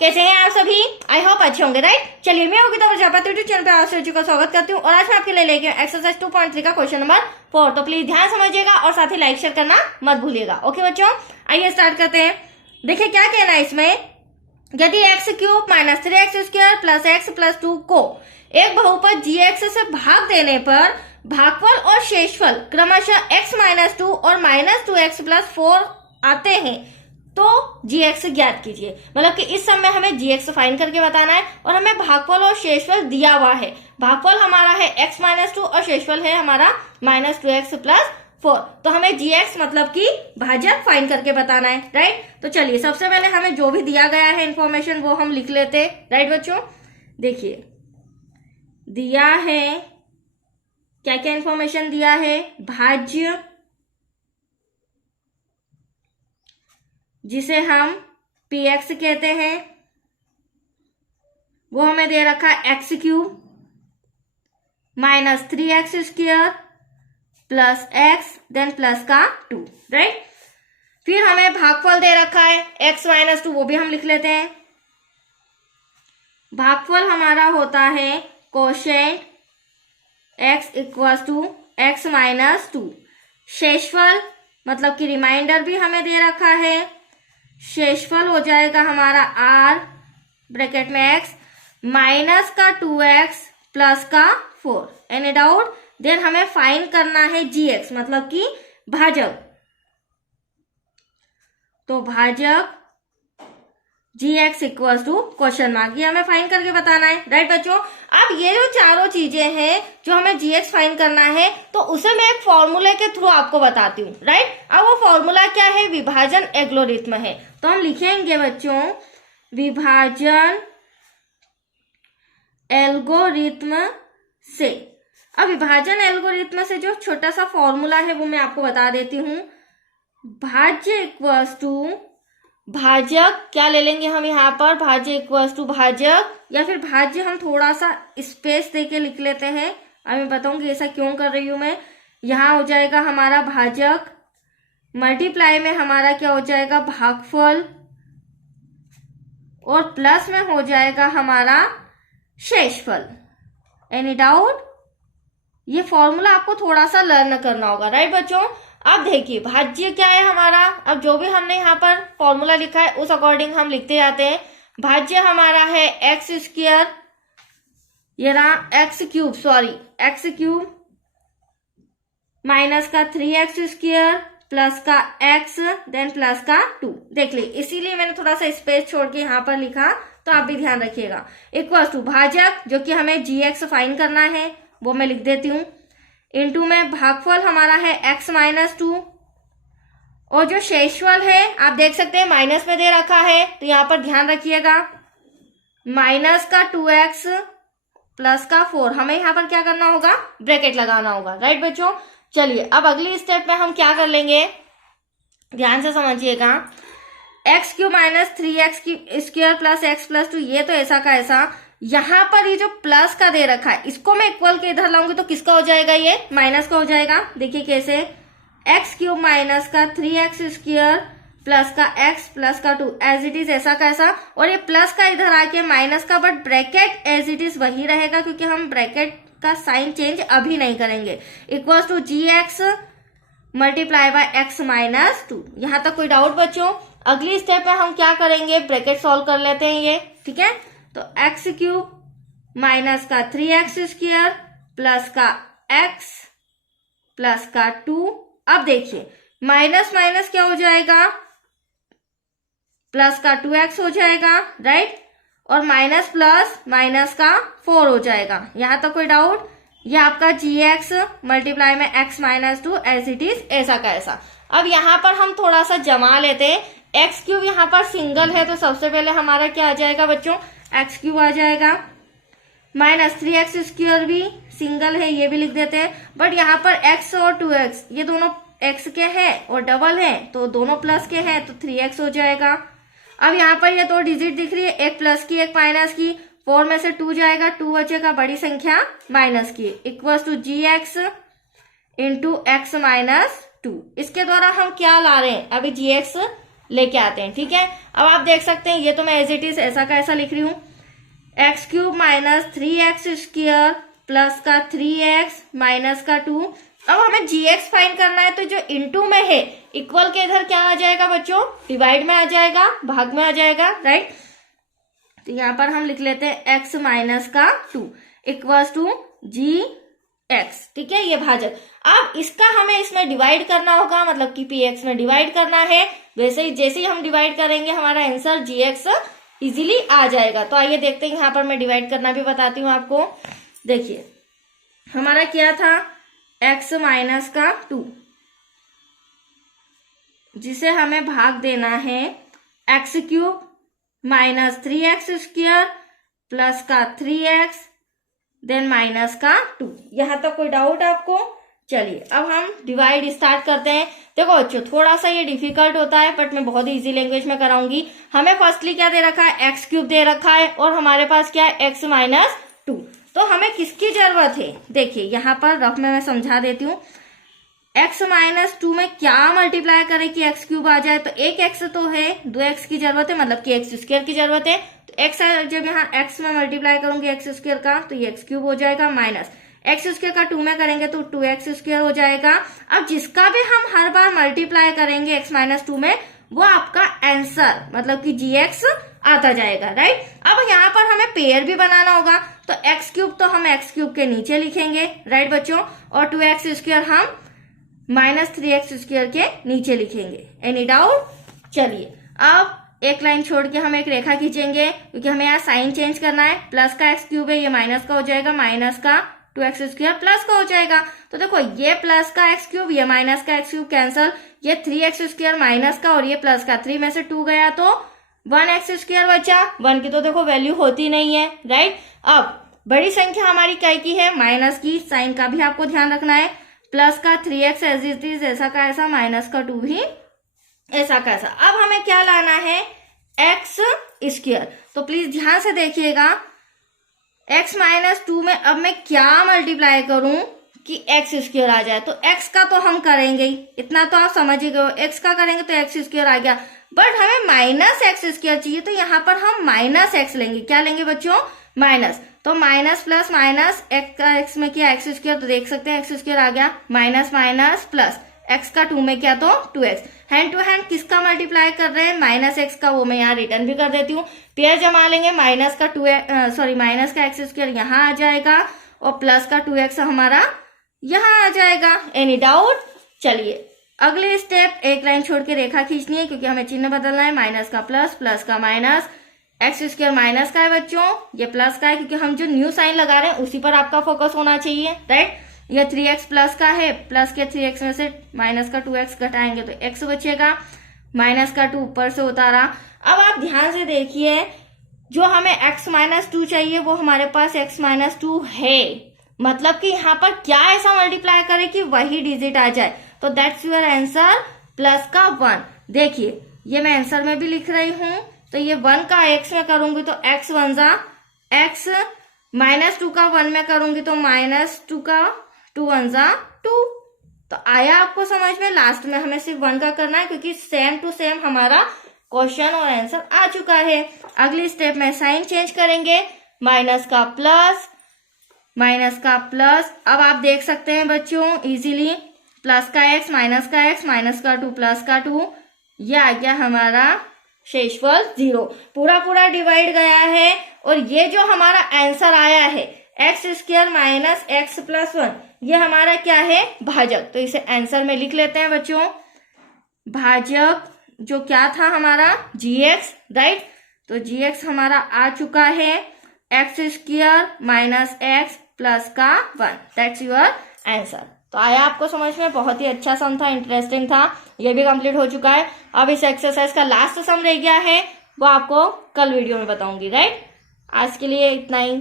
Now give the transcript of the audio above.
कैसे हैं आप सभी? आई होप अच्छे होंगे, राइट। चलिए मैं होगी तो प्रजापति यूट्यूब चैनल पे आप सभी का स्वागत करती हूँ और आज मैं आपके लिए लेके एक्सरसाइज 2.3 का क्वेश्चन नंबर 4। तो प्लीज ध्यान समझिएगा और साथ ही लाइक शेयर करना मत भूलिएगा। ओके बच्चों, आइए स्टार्ट करते हैं। देखिए क्या कहना है इसमें, यदि x cube minus 3x square plus x plus 2 को एक बहुपद जी एक्स से भाग देने पर भागफल और शेषफल क्रमशः x माइनस 2 और माइनस 2x प्लस 4 आते हैं तो gx ज्ञात कीजिए। मतलब कि इस समय हमें gx फाइंड करके बताना है और हमें भागफल और शेषफल दिया हुआ है। भागफल हमारा है x माइनस 2 और शेषफल है हमारा माइनस 2x प्लस 4। तो हमें gx मतलब कि भाजक फाइंड करके बताना है, राइट। तो चलिए सबसे पहले हमें जो भी दिया गया है इंफॉर्मेशन वो हम लिख लेते हैं, राइट बच्चों। देखिए दिया है, क्या क्या इंफॉर्मेशन दिया है, भाज्य जिसे हम px कहते हैं वो हमें दे रखा है x cube minus 3x square plus x then plus का 2, राइट। फिर हमें भागफल दे रखा है x माइनस 2, वो भी हम लिख लेते हैं। भागफल हमारा होता है quotient x equals to x minus 2। शेषफल मतलब कि रिमाइंडर भी हमें दे रखा है, शेषफल हो जाएगा हमारा r ब्रैकेट में x माइनस का 2x प्लस का 4। Any doubt? देन हमें फाइंड करना है gx मतलब कि भाजक। तो भाजक gx equals to question mark, ये हमें फाइंड करके बताना है, राइट बच्चों। अब ये जो चारों चीजें हैं जो हमें gx फाइंड करना है तो उसे मैं एक फॉर्मूले के थ्रू आपको बताती हूँ, राइट। अब वो फॉर्मूला क्या है, विभाजन एल्गोरिथ्म है। तो हम लिखेंगे बच्चों विभाजन एल्गोरिथ्म से। अब विभाजन एल्गोरिथ्म से जो छोटा सा फॉर्मूला है वो मैं आपको बता देती हूँ। भाज्य इक्वल्स टू भाजक, क्या ले लेंगे हम यहाँ पर, भाज्य इक्वल्स टू भाजक, या फिर भाज्य हम थोड़ा सा स्पेस देके लिख लेते हैं। अब मैं बताऊंगी ऐसा क्यों कर रही हूं मैं। यहाँ हो जाएगा हमारा भाजक मल्टीप्लाई में हमारा क्या हो जाएगा भागफल और प्लस में हो जाएगा हमारा शेषफल। Any doubt? ये फॉर्मूला आपको थोड़ा सा लर्न करना होगा, राइट बच्चों। अब देखिए भाज्य क्या है हमारा, अब जो भी हमने यहाँ पर फॉर्मूला लिखा है उस अकॉर्डिंग हम लिखते जाते हैं। भाज्य हमारा है एक्स स्क्वायर, ये रहा x cube, sorry x cube minus का 3x स्क्वायर प्लस का x देन प्लस का 2। देख ली, इसीलिए मैंने थोड़ा सा स्पेस छोड़ के यहाँ पर लिखा, तो आप भी ध्यान रखिएगा। इक्वल्स टू भाजक जो कि हमें gx फाइंड करना है वो मैं लिख देती हूँ, इनटू में भागफल हमारा है x माइनस 2 और जो शेषफल है आप देख सकते हैं माइनस में दे रखा है, तो यहाँ पर ध्यान रखिएगा माइनस का 2x प्लस का 4। हमें यहाँ पर क्या करना होगा, ब्रैकेट लगाना होगा, राइट बच्चों। चलिए अब अगली स्टेप में हम क्या कर लेंगे, ध्यान से समझिएगा। X cube minus 3x square plus x plus 2, ये तो ऐसा का ऐसा। यहाँ पर ये जो प्लस का दे रखा है इसको मैं इक्वल के इधर लाऊंगी तो किसका हो जाएगा, ये माइनस का हो जाएगा। देखिए कैसे, एक्स क्यूब माइनस का 3x स्क्वायर प्लस का x प्लस का 2 एज इट इज ऐसा का ऐसा, और ये प्लस का इधर आके माइनस का, but bracket as it is वही रहेगा क्योंकि हम ब्रैकेट का साइन चेंज अभी नहीं करेंगे। Equals to gx multiply by x minus 2। यहाँ तक कोई डाउट बच्चों? अगली स्टेप में हम क्या करेंगे, ब्रैकेट सॉल्व कर लेते हैं ये, ठीक है। तो एक्स क्यूब माइनस का 3x स्क्वायर प्लस का x प्लस का 2। अब देखिए माइनस माइनस क्या हो जाएगा, प्लस का 2x हो जाएगा, राइट, और माइनस प्लस माइनस का 4 हो जाएगा। यहां तक कोई डाउट? ये आपका gx मल्टीप्लाई में x minus 2 as it is ऐसा का ऐसा। अब यहाँ पर हम थोड़ा सा जमा लेते हैं। एक्स क्यूब यहाँ पर सिंगल है तो सबसे पहले हमारा क्या आ जाएगा बच्चों, एक्स क्यूब आ जाएगा, माइनस 3x स्क्वायर भी सिंगल है, ये भी लिख देते हैं। बट यहाँ पर x और 2x ये दोनों x के हैं और डबल है तो दोनों प्लस के हैं तो 3x हो जाएगा। अब यहाँ पर ये दो डिजिट दिख रही है, एक प्लस की एक माइनस की, 4 में से 2 जाएगा, 2 बचेगा बड़ी संख्या माइनस की, equals to gx into x minus 2। इसके द्वारा हम क्या ला रहे हैं, अभी gx लेके आते हैं। ठीक है, अब आप देख सकते हैं ये तो मैं एज इट इज ऐसा का ऐसा लिख रही हूँ, x cube minus 3x square plus का 3x माइनस का 2। अब हमें gx फाइंड करना है, तो जो इनटू में है इक्वल के इधर क्या आ जाएगा बच्चों, डिवाइड में आ जाएगा, भाग में आ जाएगा, राइट। तो यहाँ पर हम लिख लेते हैं x माइनस का 2 इक्वल्स टू gx। ठीक है, ये भाजक। अब इसका हमें इसमें डिवाइड करना होगा, मतलब कि px में डिवाइड करना है। वैसे ही जैसे ही हम डिवाइड करेंगे हमारा आंसर gx इजीली आ जाएगा। तो आइए देखते हैं, यहाँ पर मैं डिवाइड करना भी बताती हूँ आपको। देखिए हमारा क्या था, x माइनस का 2, जिसे हमें भाग देना है x cube minus 3x square plus का 3x देन माइनस का 2। यहां तक कोई डाउट आपको? चलिए अब हम डिवाइड स्टार्ट करते हैं। देखो बच्चों थोड़ा सा ये डिफिकल्ट होता है, बट मैं बहुत इजी लैंग्वेज में कराऊंगी। हमें फर्स्टली क्या दे रखा है, एक्स क्यूब दे रखा है, और हमारे पास क्या है, एक्स माइनस 2। तो हमें किसकी जरूरत है, देखिए यहाँ पर रफ में मैं समझा देती हूँ। x माइनस 2 में क्या मल्टीप्लाई करें कि x क्यूब आ जाए, तो एक x तो है, 2x की जरूरत है, मतलब कि x स्क्वायर की जरूरत है। तो x जब यहाँ x में मल्टीप्लाई करूंगी x स्क्वायर का, तो ये x क्यूब हो जाएगा, माइनस x स्क्वायर का 2 में करेंगे तो 2x स्क्वायर हो जाएगा। अब जिसका भी हम हर बार मल्टीप्लाई करेंगे x माइनस 2 में, वो आपका आंसर मतलब कि gx आता जाएगा, राइट। अब यहाँ पर हमें पेयर भी बनाना होगा, तो x क्यूब तो हम x क्यूब के नीचे लिखेंगे, राइट बच्चों, और 2x स्क्वायर हम माइनस 3x स्क्वायर के नीचे लिखेंगे। Any doubt? चलिए अब एक लाइन छोड़ के हम एक रेखा खींचेंगे, क्योंकि हमें यहाँ साइन चेंज करना है। प्लस का x क्यूब है, ये माइनस का हो जाएगा, माइनस का 2x स्क्वायर प्लस का हो जाएगा। तो देखो ये प्लस का x क्यूब, ये माइनस का x क्यूब कैंसल, ये 3x स्क्वायर माइनस का और ये प्लस का, 3 में से 2 गया तो 1x स्क्वायर बचा। 1 की तो देखो वैल्यू होती नहीं है, राइट। अब बड़ी संख्या हमारी क्या की है, माइनस की, साइन का भी आपको ध्यान रखना है। प्लस का 3x एज इट इज ऐसा का ऐसा, माइनस का 2 भी ऐसा का ऐसा। अब हमें क्या लाना है, x स्क्वायर। तो प्लीज ध्यान से देखिएगा, x माइनस 2 में अब मैं क्या मल्टीप्लाई करूं कि x स्क्वायर आ जाए। तो x का तो हम करेंगे ही, इतना तो आप समझ ही गए, x का करेंगे तो x स्क्वायर आ गया। बट हमें माइनस x स्क्वायर चाहिए, तो यहाँ पर हम माइनस x लेंगे। क्या लेंगे बच्चों, माइनस। तो माइनस प्लस माइनस, x का x में किया x स्क्वायर, तो देख सकते हैं x स्क्वायर आ गया, माइनस माइनस प्लस, x का 2 में क्या तो 2x। हैंड टू हैंड किसका मल्टीप्लाई कर रहे हैं, माइनस x का, वो मैं यहाँ रिटर्न भी कर देती हूँ। पेयर जमा लेंगे, माइनस का 2x सॉरी माइनस का x स्क्वायर यहाँ आ जाएगा, और प्लस का 2x हमारा यहाँ आ जाएगा। Any doubt? चलिए अगले स्टेप, एक लाइन छोड़ के रेखा खींचनी है, क्योंकि हमें चिन्ह बदलना है। माइनस का प्लस, प्लस का माइनस, एक्स स्क्वायर माइनस का है बच्चों, ये प्लस का है, क्योंकि हम जो न्यू साइन लगा रहे हैं उसी पर आपका फोकस होना चाहिए, राइट। ये 3x प्लस का है, प्लस के 3x में से माइनस का 2x घटाएंगे तो x बचेगा, माइनस का 2 ऊपर से उतारा। अब आप ध्यान से देखिए, जो हमें x माइनस 2 चाहिए वो हमारे पास x माइनस 2 है, मतलब कि यहाँ पर क्या ऐसा मल्टीप्लाई करे कि वही डिजिट आ जाए। तो दैट्स योर आंसर, प्लस का 1। देखिए ये मैं आंसर में भी लिख रही हूं, तो ये 1 का x में करूंगी तो x 1 जा x, माइनस 2 का 1 में करूंगी तो माइनस 2 का 2 1 जा 2। तो आया आपको समझ में? लास्ट में हमें सिर्फ 1 का करना है, क्योंकि सेम टू सेम हमारा क्वेश्चन और आंसर आ चुका है। अगली स्टेप में साइन चेंज करेंगे, माइनस का प्लस, माइनस का प्लस। अब आप देख सकते हैं बच्चों इजीली, प्लस का x माइनस का x, माइनस का 2 प्लस का 2, ये आ गया हमारा शेषफल 0। पूरा पूरा डिवाइड गया है, और ये जो हमारा आंसर आया है x square minus x plus 1, ये हमारा क्या है, भाजक। तो इसे आंसर में लिख लेते हैं बच्चों, भाजक जो क्या था हमारा gx, राइट। तो gx हमारा आ चुका है x square minus x plus का 1, दैट्स योर आंसर। तो आया आपको समझ में? बहुत ही अच्छा सम था, इंटरेस्टिंग था, ये भी कंप्लीट हो चुका है। अब इस एक्सरसाइज का लास्ट सम रह गया है, वो आपको कल वीडियो में बताऊंगी, राइट। आज के लिए इतना ही।